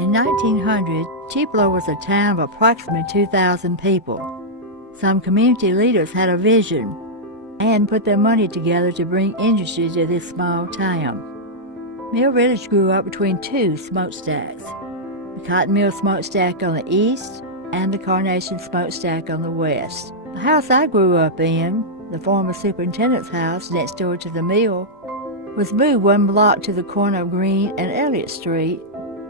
In 1900, Tupelo was a town of approximately 2,000 people. Some community leaders had a vision and put their money together to bring industry to this small town. Mill Village grew up between two smokestacks, the Cotton Mill smokestack on the east and the Carnation smokestack on the west. The house I grew up in, the former superintendent's house next door to the mill, was moved one block to the corner of Green and Elliott Street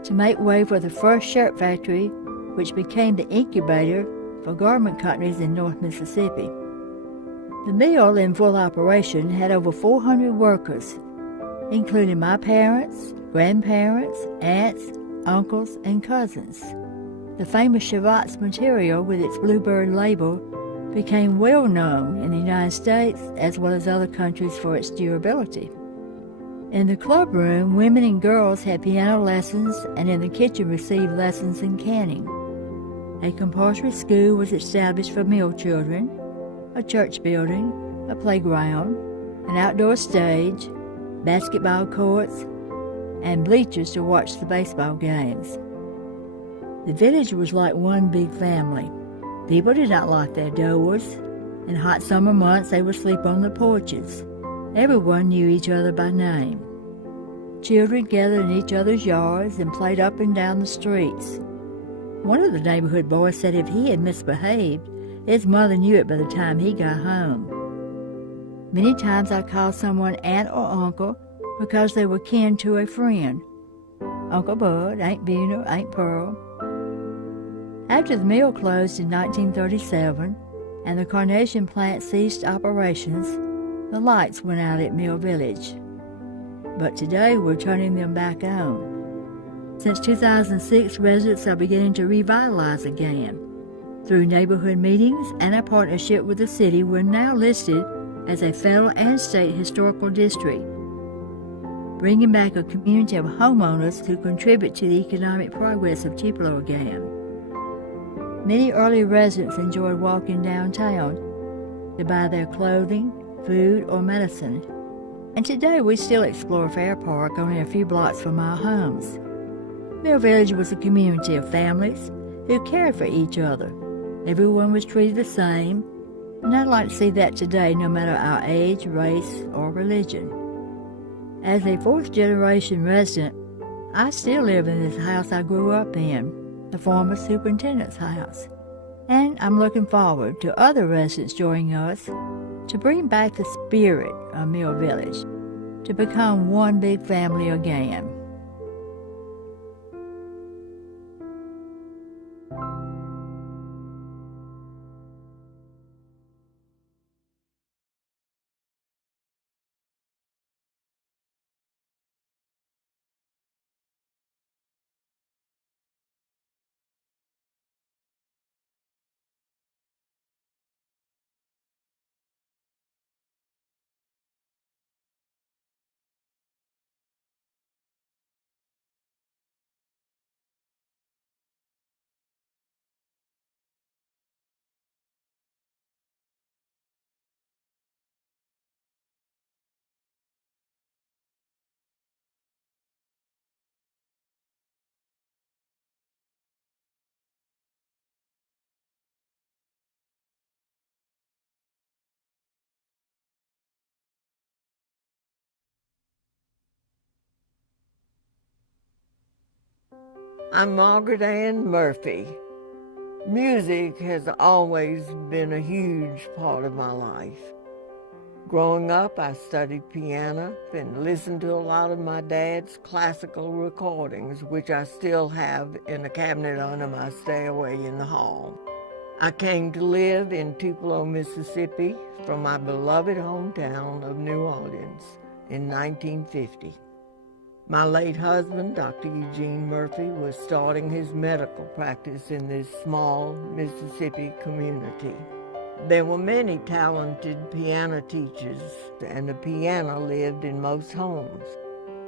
to make way for the first shirt factory, which became the incubator for garment companies in North Mississippi. The mill, in full operation, had over 400 workers, including my parents, grandparents, aunts, uncles, and cousins. The famous Chevat's material with its Bluebird label became well known in the United States as well as other countries for its durability. In the club room, women and girls had piano lessons, and in the kitchen received lessons in canning. A compulsory school was established for mill children, a church building, a playground, an outdoor stage, basketball courts, and bleachers to watch the baseball games. The village was like one big family. People did not lock their doors. In hot summer months, they would sleep on the porches. Everyone knew each other by name. Children gathered in each other's yards and played up and down the streets. One of the neighborhood boys said if he had misbehaved, his mother knew it by the time he got home. Many times I called someone aunt or uncle because they were kin to a friend. Uncle Bud, Aunt Buna, Aunt Pearl. After the mill closed in 1937 and the Carnation plant ceased operations, the lights went out at Mill Village. But today we're turning them back on. Since 2006, residents are beginning to revitalize again. Through neighborhood meetings and a partnership with the city, we're now listed as a federal and state historical district, bringing back a community of homeowners who contribute to the economic progress of Tupelo again. Many early residents enjoyed walking downtown to buy their clothing, food, or medicine. And today we still explore Fair Park only a few blocks from our homes. Mill Village was a community of families who cared for each other. Everyone was treated the same, and I'd like to see that today no matter our age, race, or religion. As a fourth-generation resident, I still live in this house I grew up in, the former superintendent's house. And I'm looking forward to other residents joining us to bring back the spirit of Mill Village, to become one big family again. I'm Margaret Ann Murphy. Music has always been a huge part of my life. Growing up, I studied piano and listened to a lot of my dad's classical recordings, which I still have in a cabinet under my stairway in the hall. I came to live in Tupelo, Mississippi from my beloved hometown of New Orleans in 1950. My late husband, Dr. Eugene Murphy, was starting his medical practice in this small Mississippi community. There were many talented piano teachers, and the piano lived in most homes,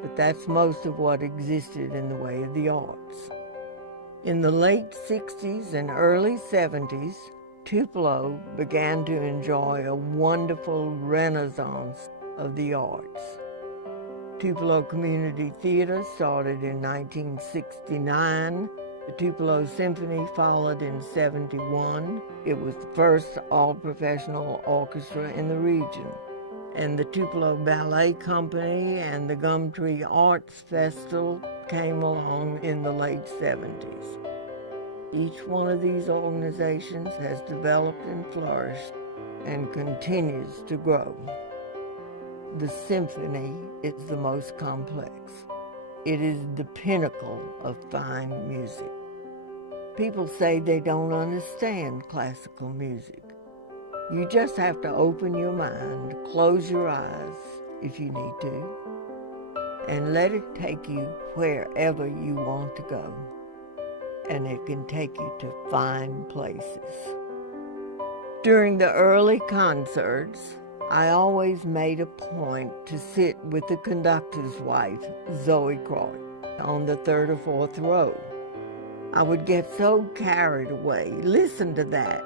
but that's most of what existed in the way of the arts. In the late 60s and early 70s, Tupelo began to enjoy a wonderful renaissance of the arts. Tupelo Community Theater started in 1969. The Tupelo Symphony followed in 71. It was the first all-professional orchestra in the region. And the Tupelo Ballet Company and the Gumtree Arts Festival came along in the late 70s. Each one of these organizations has developed and flourished and continues to grow. The symphony is the most complex. It is the pinnacle of fine music. People say they don't understand classical music. You just have to open your mind, close your eyes if you need to, and let it take you wherever you want to go. And it can take you to fine places. During the early concerts, I always made a point to sit with the conductor's wife, Zoe Croy, on the third or fourth row. I would get so carried away. Listen to that.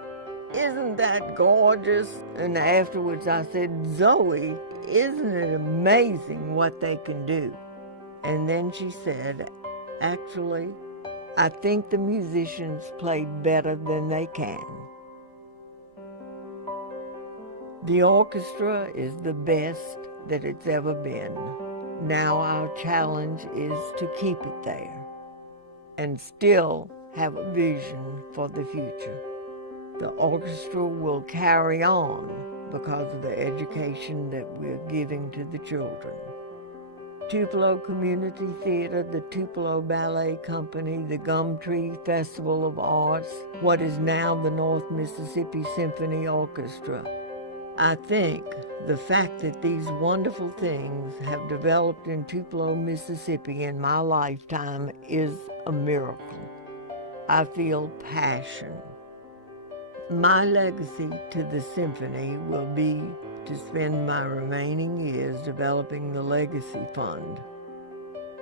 Isn't that gorgeous? And afterwards I said, Zoe, isn't it amazing what they can do? And then she said, actually, I think the musicians played better than they can. The orchestra is the best that it's ever been. Now our challenge is to keep it there and still have a vision for the future. The orchestra will carry on because of the education that we're giving to the children. Tupelo Community Theater, the Tupelo Ballet Company, the Gumtree Festival of Arts, what is now the North Mississippi Symphony Orchestra. I think the fact that these wonderful things have developed in Tupelo, Mississippi in my lifetime is a miracle. I feel passion. My legacy to the symphony will be to spend my remaining years developing the Legacy Fund,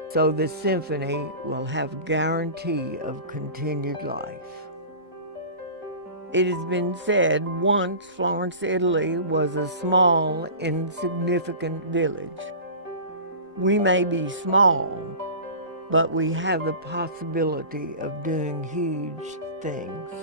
so the symphony will have guarantee of continued life. It has been said once Florence, Italy was a small, insignificant village. We may be small, but we have the possibility of doing huge things.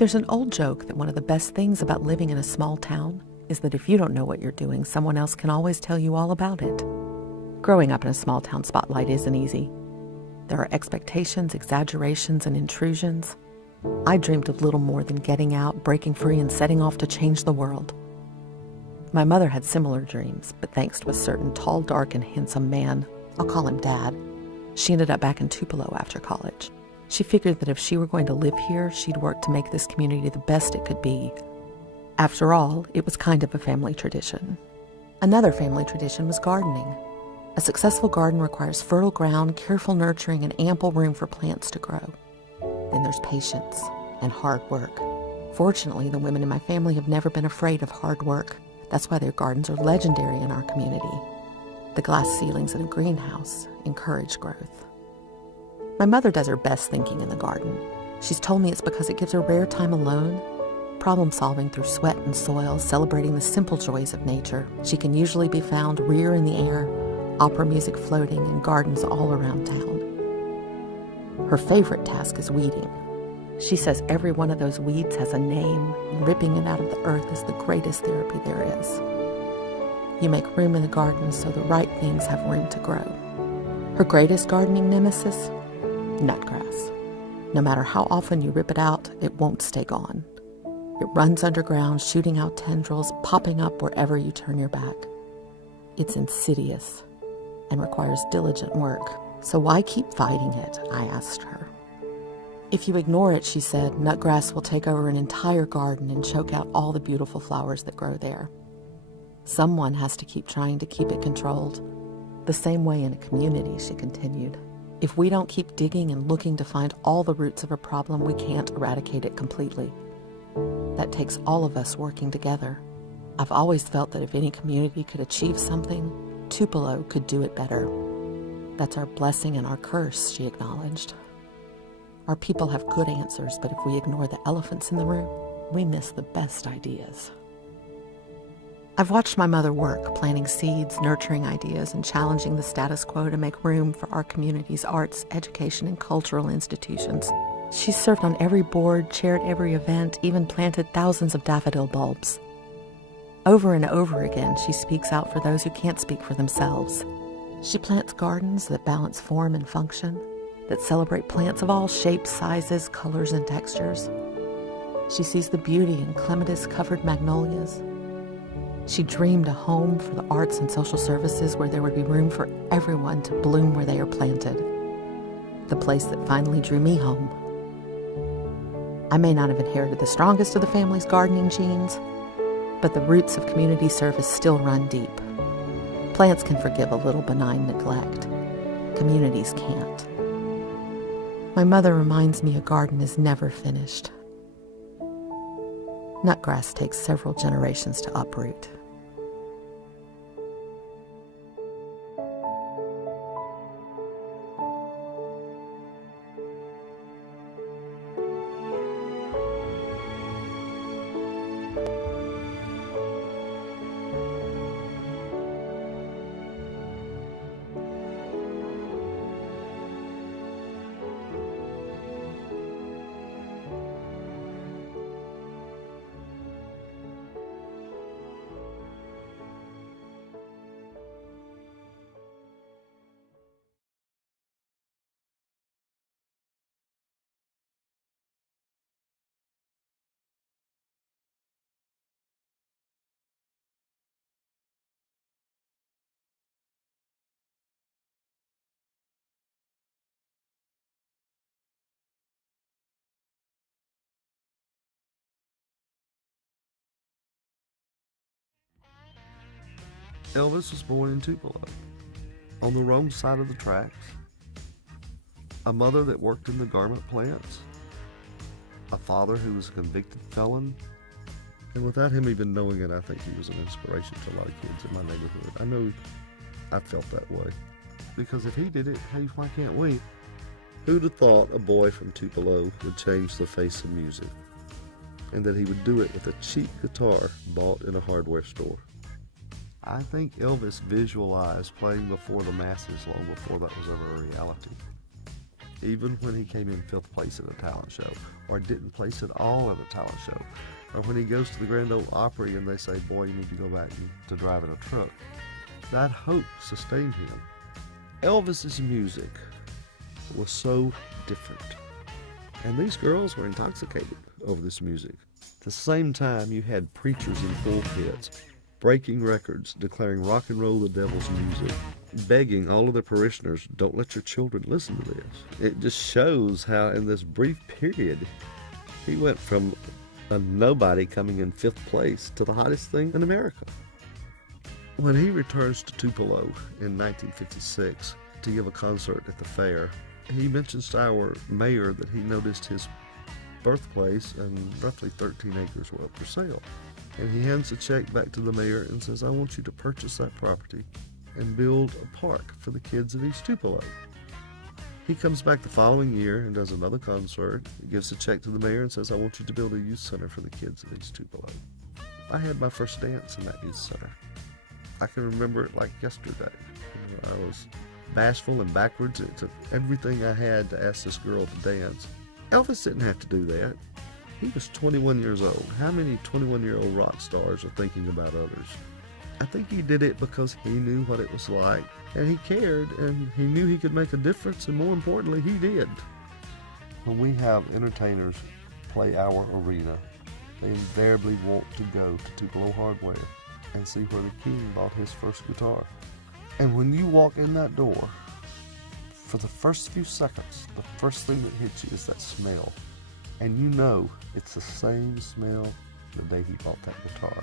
There's an old joke that one of the best things about living in a small town is that if you don't know what you're doing, someone else can always tell you all about it. Growing up in a small town spotlight isn't easy. There are expectations, exaggerations, and intrusions. I dreamed of little more than getting out, breaking free, and setting off to change the world. My mother had similar dreams, but thanks to a certain tall, dark, and handsome man, I'll call him Dad, she ended up back in Tupelo after college. She figured that if she were going to live here, she'd work to make this community the best it could be. After all, it was kind of a family tradition. Another family tradition was gardening. A successful garden requires fertile ground, careful nurturing, and ample room for plants to grow. Then there's patience and hard work. Fortunately, the women in my family have never been afraid of hard work. That's why their gardens are legendary in our community. The glass ceilings in a greenhouse encourage growth. My mother does her best thinking in the garden. She's told me it's because it gives her rare time alone, problem-solving through sweat and soil, celebrating the simple joys of nature. She can usually be found rear in the air, opera music floating, and gardens all around town. Her favorite task is weeding. She says every one of those weeds has a name, and ripping it out of the earth is the greatest therapy there is. You make room in the garden so the right things have room to grow. Her greatest gardening nemesis? Nutgrass. No matter how often you rip it out, it won't stay gone. It runs underground, shooting out tendrils, popping up wherever you turn your back. It's insidious and requires diligent work. So why keep fighting it? I asked her. If you ignore it, she said, nutgrass will take over an entire garden and choke out all the beautiful flowers that grow there. Someone has to keep trying to keep it controlled. The same way in a community, she continued. If we don't keep digging and looking to find all the roots of a problem, we can't eradicate it completely. That takes all of us working together. I've always felt that if any community could achieve something, Tupelo could do it better. That's our blessing and our curse, she acknowledged. Our people have good answers, but if we ignore the elephants in the room, we miss the best ideas. I've watched my mother work, planting seeds, nurturing ideas, and challenging the status quo to make room for our community's arts, education, and cultural institutions. She served on every board, chaired every event, even planted thousands of daffodil bulbs. Over and over again, she speaks out for those who can't speak for themselves. She plants gardens that balance form and function, that celebrate plants of all shapes, sizes, colors, and textures. She sees the beauty in clematis-covered magnolias. She dreamed a home for the arts and social services where there would be room for everyone to bloom where they are planted. The place that finally drew me home. I may not have inherited the strongest of the family's gardening genes, but the roots of community service still run deep. Plants can forgive a little benign neglect. Communities can't. My mother reminds me a garden is never finished. Nutgrass takes several generations to uproot. Elvis was born in Tupelo, on the wrong side of the tracks. A mother that worked in the garment plants. A father who was a convicted felon. And without him even knowing it, I think he was an inspiration to a lot of kids in my neighborhood. I know I felt that way. Because if he did it, hey, why can't we? Who'd have thought a boy from Tupelo would change the face of music? And that he would do it with a cheap guitar bought in a hardware store. I think Elvis visualized playing before the masses long before that was ever a reality. Even when he came in 5th place at a talent show, or didn't place at all at a talent show, or when he goes to the Grand Ole Opry and they say, boy, you need to go back to driving a truck. That hope sustained him. Elvis's music was so different. And these girls were intoxicated over this music. At the same time, you had preachers in pulpits breaking records, declaring rock and roll the devil's music, begging all of their parishioners, don't let your children listen to this. It just shows how in this brief period, he went from a nobody coming in 5th place to the hottest thing in America. When he returns to Tupelo in 1956 to give a concert at the fair, he mentions to our mayor that he noticed his birthplace and roughly 13 acres were up for sale. And he hands a check back to the mayor and says, I want you to purchase that property and build a park for the kids of East Tupelo. He comes back the following year and does another concert. He gives a check to the mayor and says, I want you to build a youth center for the kids of East Tupelo. I had my first dance in that youth center. I can remember it like yesterday. I was bashful and backwards. It took everything I had to ask this girl to dance. Elvis didn't have to do that. He was 21 years old. How many 21-year-old rock stars are thinking about others? I think he did it because he knew what it was like, and he cared, and he knew he could make a difference, and more importantly, he did. When we have entertainers play our arena, they invariably want to go to Tupelo Hardware and see where the king bought his first guitar. And when you walk in that door, for the first few seconds, the first thing that hits you is that smell. And you know it's the same smell the day he bought that guitar.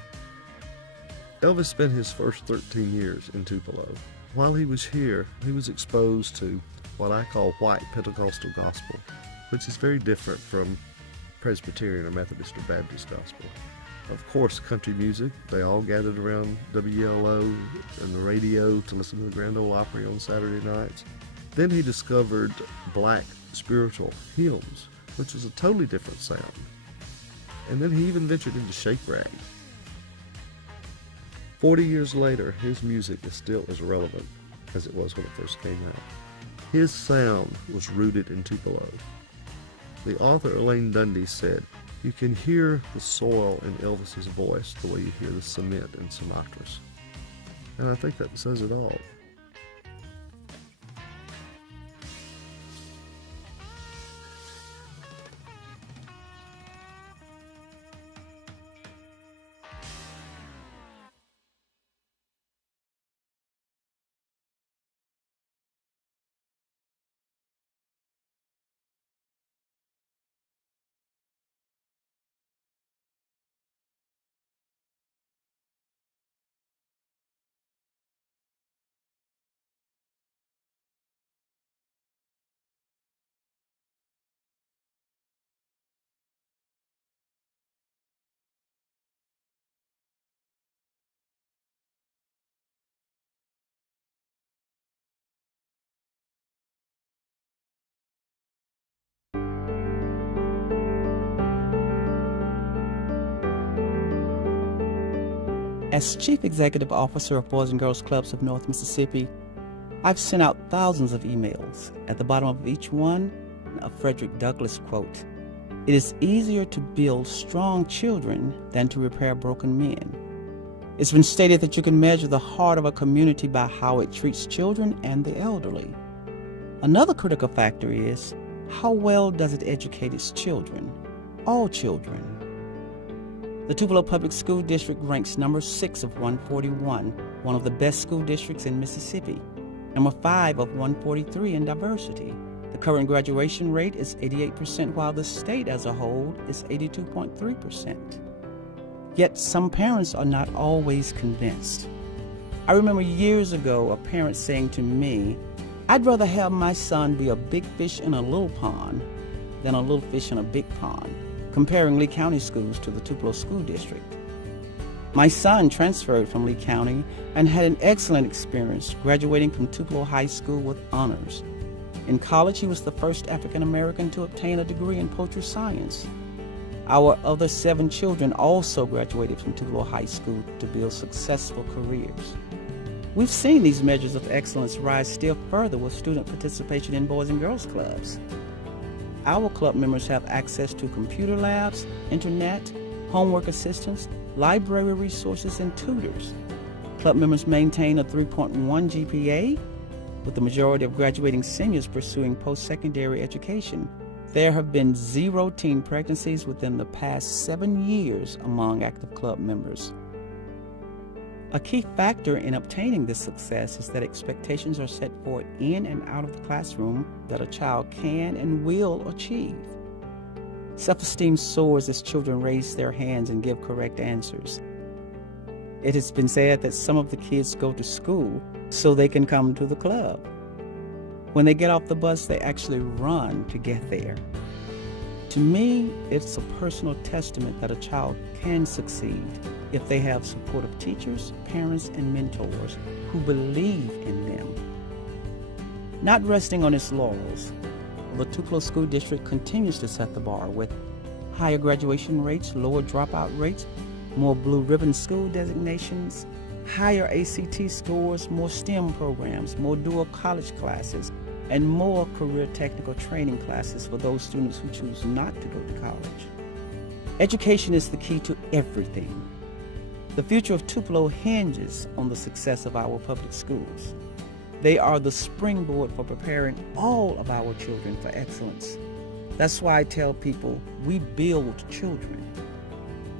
Elvis spent his first 13 years in Tupelo. While he was here, he was exposed to what I call white Pentecostal gospel, which is very different from Presbyterian or Methodist or Baptist gospel. Of course, country music. They all gathered around WLO and the radio to listen to the Grand Ole Opry on Saturday nights. Then he discovered black spiritual hymns, which was a totally different sound. And then he even ventured into shake rag. 40 years later, his music is still as relevant as it was when it first came out. His sound was rooted in Tupelo. The author Elaine Dundee said, "You can hear the soil in Elvis's voice the way you hear the cement in Sinatra's." And I think that says it all. As Chief Executive Officer of Boys and Girls Clubs of North Mississippi, I've sent out thousands of emails. At the bottom of each one, a Frederick Douglass quote: "It is easier to build strong children than to repair broken men." It's been stated that you can measure the heart of a community by how it treats children and the elderly. Another critical factor is, how well does it educate its children? All children. The Tupelo Public School District ranks number 6 of 141, one of the best school districts in Mississippi, number 5 of 143 in diversity. The current graduation rate is 88%, while the state as a whole is 82.3%. Yet some parents are not always convinced. I remember years ago a parent saying to me, "I'd rather have my son be a big fish in a little pond than a little fish in a big pond," comparing Lee County schools to the Tupelo School District. My son transferred from Lee County and had an excellent experience, graduating from Tupelo High School with honors. In college, he was the first African American to obtain a degree in poultry science. Our other 7 children also graduated from Tupelo High School to build successful careers. We've seen these measures of excellence rise still further with student participation in Boys and Girls Clubs. Our club members have access to computer labs, internet, homework assistance, library resources, and tutors. Club members maintain a 3.1 GPA, with the majority of graduating seniors pursuing post-secondary education. There have been 0 teen pregnancies within the past 7 years among active club members. A key factor in obtaining this success is that expectations are set forth in and out of the classroom that a child can and will achieve. Self-esteem soars as children raise their hands and give correct answers. It has been said that some of the kids go to school so they can come to the club. When they get off the bus, they actually run to get there. To me, it's a personal testament that a child can succeed if they have supportive teachers, parents, and mentors who believe in them. Not resting on its laurels, the Tupelo School District continues to set the bar with higher graduation rates, lower dropout rates, more blue ribbon school designations, higher ACT scores, more STEM programs, more dual college classes, and more career technical training classes for those students who choose not to go to college. Education is the key to everything. The future of Tupelo hinges on the success of our public schools. They are the springboard for preparing all of our children for excellence. That's why I tell people we build children.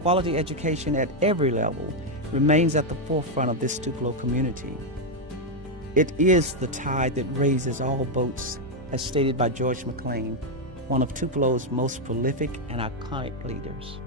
Quality education at every level remains at the forefront of this Tupelo community. It is the tide that raises all boats, as stated by George McLean, one of Tupelo's most prolific and iconic leaders.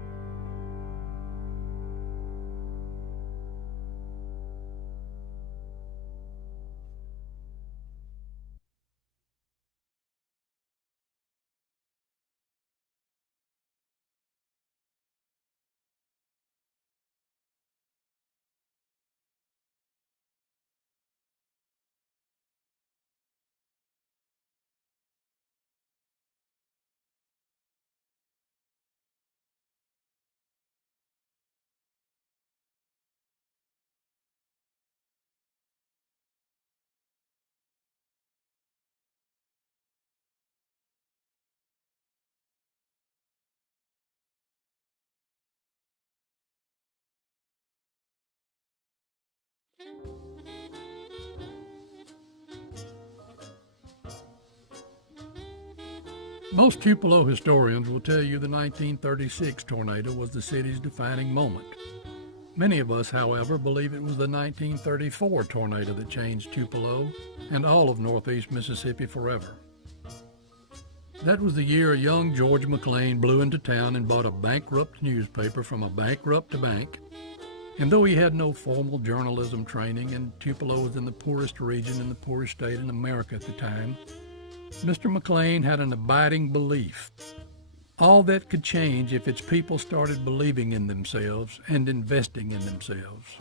Most Tupelo historians will tell you the 1936 tornado was the city's defining moment. Many of us, however, believe it was the 1934 tornado that changed Tupelo and all of northeast Mississippi forever. That was the year a young George McLean blew into town and bought a bankrupt newspaper from a bankrupt bank. And though he had no formal journalism training and Tupelo was in the poorest region in the poorest state in America at the time, Mr. McLean had an abiding belief. All that could change if its people started believing in themselves and investing in themselves.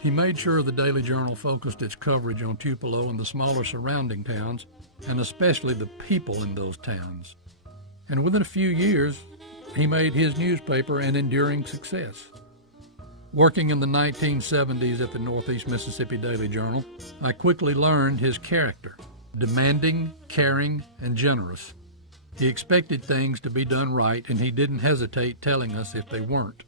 He made sure the Daily Journal focused its coverage on Tupelo and the smaller surrounding towns, and especially the people in those towns. And within a few years, he made his newspaper an enduring success. Working in the 1970s at the Northeast Mississippi Daily Journal, I quickly learned his character: demanding, caring, and generous. He expected things to be done right, and he didn't hesitate telling us if they weren't.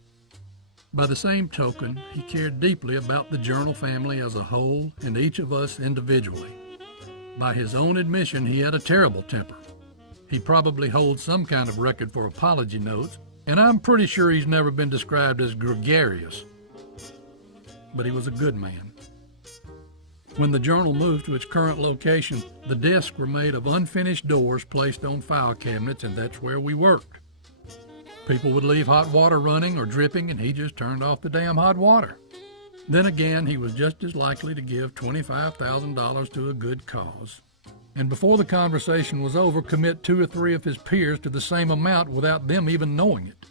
By the same token, he cared deeply about the Journal family as a whole and each of us individually. By his own admission, he had a terrible temper. He probably holds some kind of record for apology notes, and I'm pretty sure he's never been described as gregarious. But he was a good man. When the Journal moved to its current location, the desks were made of unfinished doors placed on file cabinets, and that's where we worked. People would leave hot water running or dripping, and he just turned off the damn hot water. Then again, he was just as likely to give $25,000 to a good cause. And before the conversation was over, commit 2 or 3 of his peers to the same amount without them even knowing it.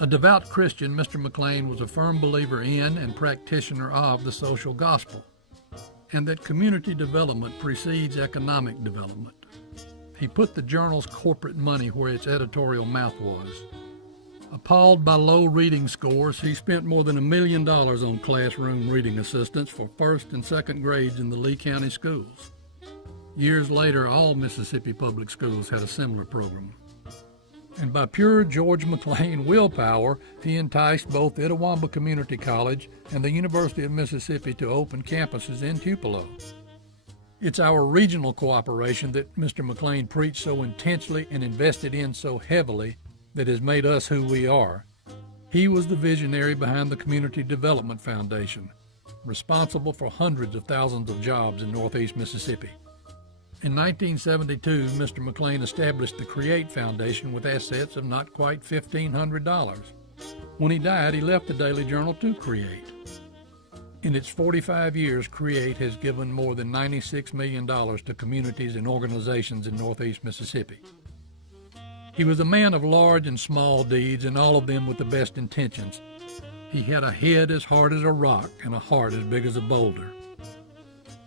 A devout Christian, Mr. McLean was a firm believer in and practitioner of the social gospel, and that community development precedes economic development. He put the Journal's corporate money where its editorial mouth was. Appalled by low reading scores, he spent more than $1 million on classroom reading assistants for first and second grades in the Lee County schools. Years later, all Mississippi public schools had a similar program. And by pure George McLean willpower, he enticed both Itawamba Community College and the University of Mississippi to open campuses in Tupelo. It's our regional cooperation that Mr. McLean preached so intensely and invested in so heavily that has made us who we are. He was the visionary behind the Community Development Foundation, responsible for hundreds of thousands of jobs in Northeast Mississippi. In 1972, Mr. McLean established the CREATE Foundation with assets of not quite $1,500. When he died, he left the Daily Journal to CREATE. In its 45 years, CREATE has given more than $96 million to communities and organizations in Northeast Mississippi. He was a man of large and small deeds, and all of them with the best intentions. He had a head as hard as a rock and a heart as big as a boulder.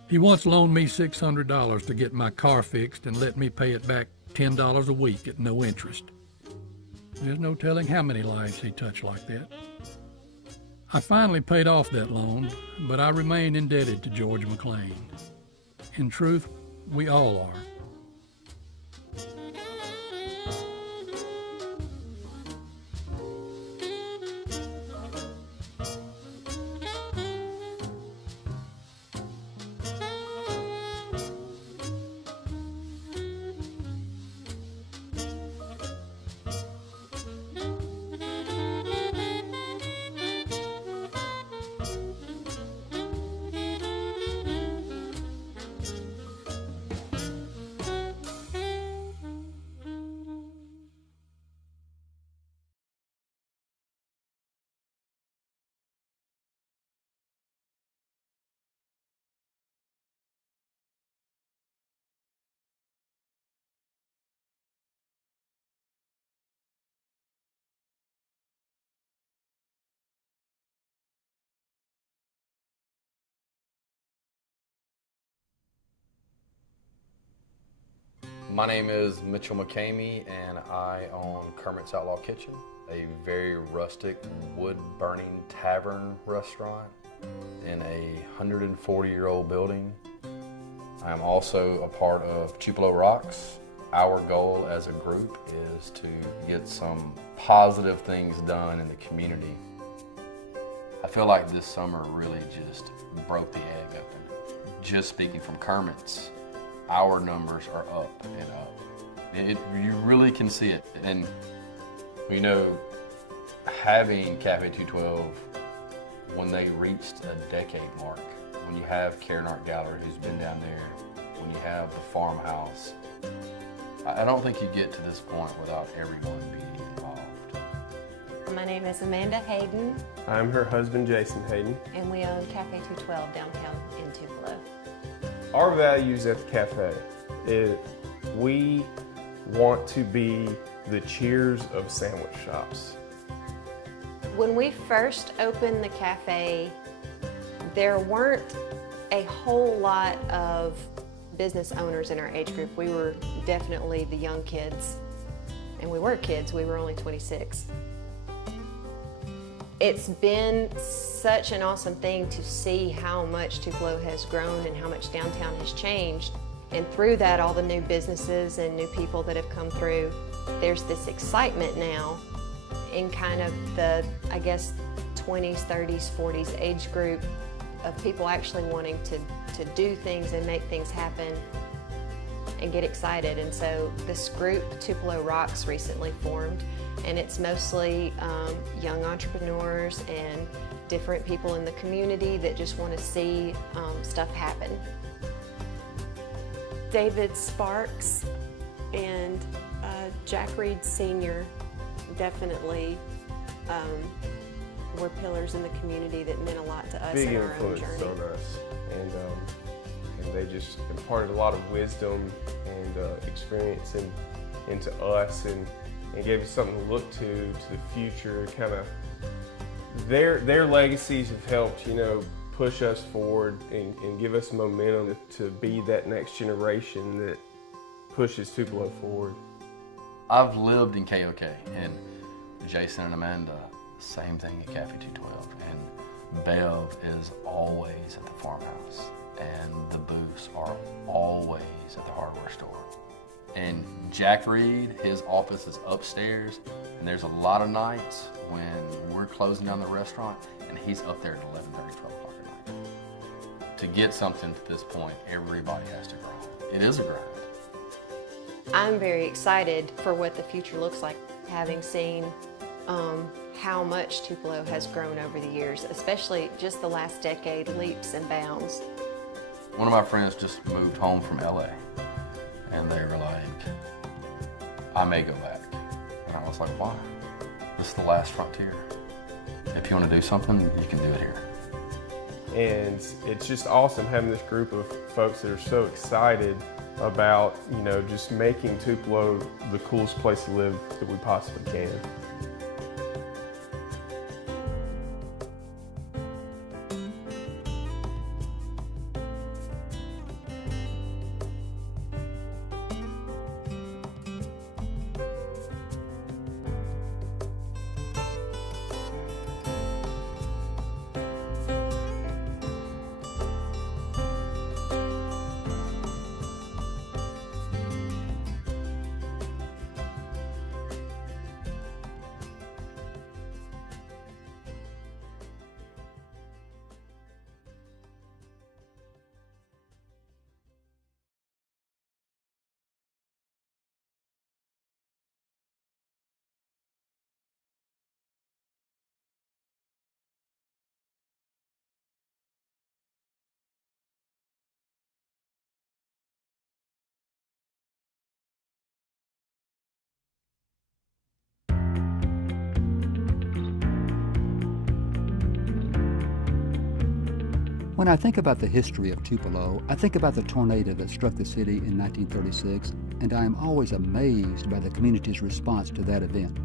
He once loaned me $600 to get my car fixed and let me pay it back $10 a week at no interest. There's no telling how many lives he touched like that. I finally paid off that loan, but I remain indebted to George McLean. In truth, we all are. My name is Mitchell McCamey, and I own Kermit's Outlaw Kitchen, a very rustic, wood-burning tavern restaurant in a 140-year-old building. I am also a part of Tupelo Rocks. Our goal as a group is to get some positive things done in the community. I feel like this summer really just broke the egg open. Just speaking from Kermit's, our numbers are up and up. You really can see it. And we know having Cafe 212, when they reached a decade mark, when you have Karen Art Gallery who's been down there, when you have the farmhouse, I don't think you get to this point without everyone being involved. My name is Amanda Hayden, I'm her husband, Jason Hayden. and we own Cafe 212 downtown in Tupelo. Our values at the cafe is we want to be the Cheers of sandwich shops. When we first opened the cafe, there weren't a whole lot of business owners in our age group. We were definitely the young kids, and we were kids, we were only 26. It's been such an awesome thing to see how much Tupelo has grown and how much downtown has changed. And through that, all the new businesses and new people that have come through, there's this excitement now in kind of the, I guess, 20s, 30s, 40s age group of people actually wanting to do things and make things happen and get excited. And so this group, Tupelo Rocks, recently formed, and it's mostly young entrepreneurs and different people in the community that just want to see stuff happen. David Sparks and Jack Reed Sr. definitely were pillars in the community that meant a lot to us Big in our own influence journey. on us, and they just imparted a lot of wisdom and experience into us, and gave us something to look to the future. Kind of their legacies have helped, push us forward and give us momentum to be that next generation that pushes Tupelo forward. I've lived in KOK, and Jason and Amanda, same thing at Cafe 212, and Bev is always at the farmhouse, and the booths are always at the hardware store. And Jack Reed, his office is upstairs, and there's a lot of nights when we're closing down the restaurant, and he's up there at 11:30, 12 o'clock at night. To get something to this point, everybody has to grind. It is a grind. I'm very excited for what the future looks like, having seen how much Tupelo has grown over the years, especially just the last decade, leaps and bounds. One of my friends just moved home from LA, and they were like, I may go back. And I was like, why? This is the last frontier. If you want to do something, you can do it here. And it's just awesome having this group of folks that are so excited about, just making Tupelo the coolest place to live that we possibly can. When I think about the history of Tupelo, I think about the tornado that struck the city in 1936, and I am always amazed by the community's response to that event.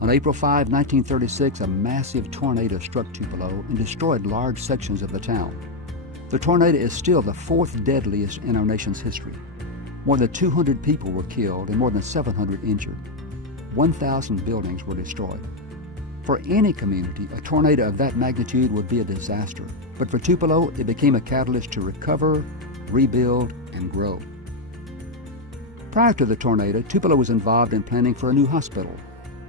On April 5, 1936, a massive tornado struck Tupelo and destroyed large sections of the town. The tornado is still the fourth deadliest in our nation's history. More than 200 people were killed and more than 700 injured. 1,000 buildings were destroyed. For any community, a tornado of that magnitude would be a disaster. But for Tupelo, it became a catalyst to recover, rebuild, and grow. Prior to the tornado, Tupelo was involved in planning for a new hospital.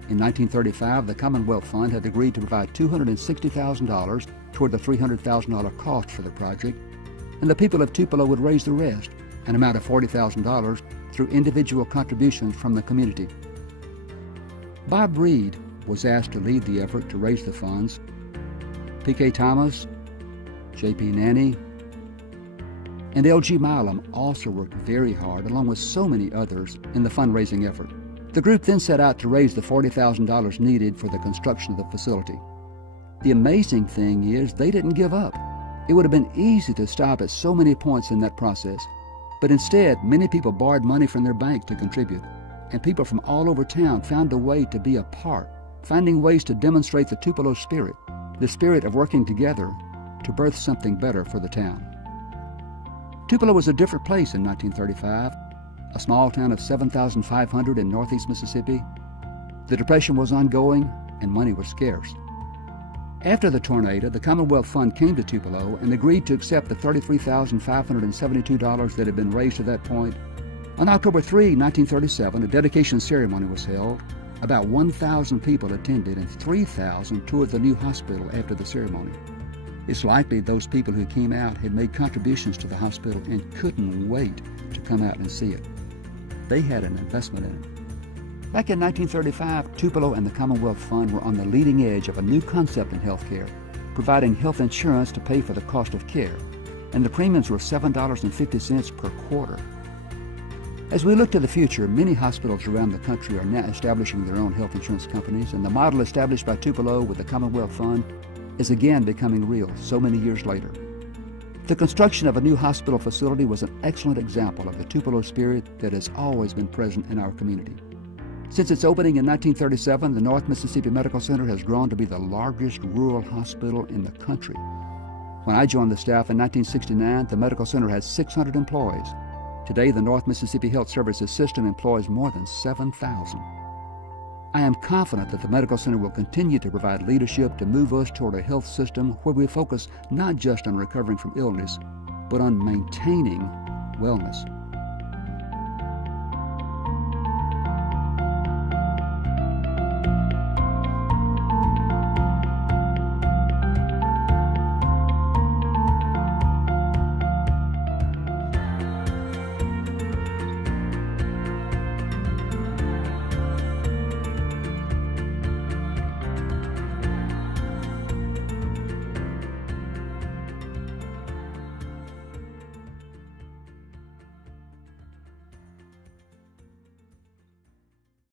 In 1935, the Commonwealth Fund had agreed to provide $260,000 toward the $300,000 cost for the project, and the people of Tupelo would raise the rest, an amount of $40,000, through individual contributions from the community. Bob Reed was asked to lead the effort to raise the funds. P.K. Thomas, J.P. Nanny, and L.G. Milam also worked very hard, along with so many others, in the fundraising effort. The group then set out to raise the $40,000 needed for the construction of the facility. The amazing thing is they didn't give up. It would have been easy to stop at so many points in that process, but instead, many people borrowed money from their bank to contribute, and people from all over town found a way to be a part, finding ways to demonstrate the Tupelo spirit, the spirit of working together to birth something better for the town. Tupelo was a different place in 1935, a small town of 7,500 in northeast Mississippi. The Depression was ongoing and money was scarce. After the tornado, the Commonwealth Fund came to Tupelo and agreed to accept the $33,572 that had been raised to that point. On October 3, 1937, a dedication ceremony was held. About 1,000 people attended and 3,000 toured the new hospital after the ceremony. It's likely those people who came out had made contributions to the hospital and couldn't wait to come out and see it. They had an investment in it. Back in 1935, Tupelo and the Commonwealth Fund were on the leading edge of a new concept in healthcare, providing health insurance to pay for the cost of care, and the premiums were $7.50 per quarter. As we look to the future, many hospitals around the country are now establishing their own health insurance companies, and the model established by Tupelo with the Commonwealth Fund is again becoming real so many years later. The construction of a new hospital facility was an excellent example of the Tupelo spirit that has always been present in our community. Since its opening in 1937, the North Mississippi Medical Center has grown to be the largest rural hospital in the country. When I joined the staff in 1969, the medical center had 600 employees. Today, the North Mississippi Health Services System employs more than 7,000. I am confident that the medical center will continue to provide leadership to move us toward a health system where we focus not just on recovering from illness, but on maintaining wellness.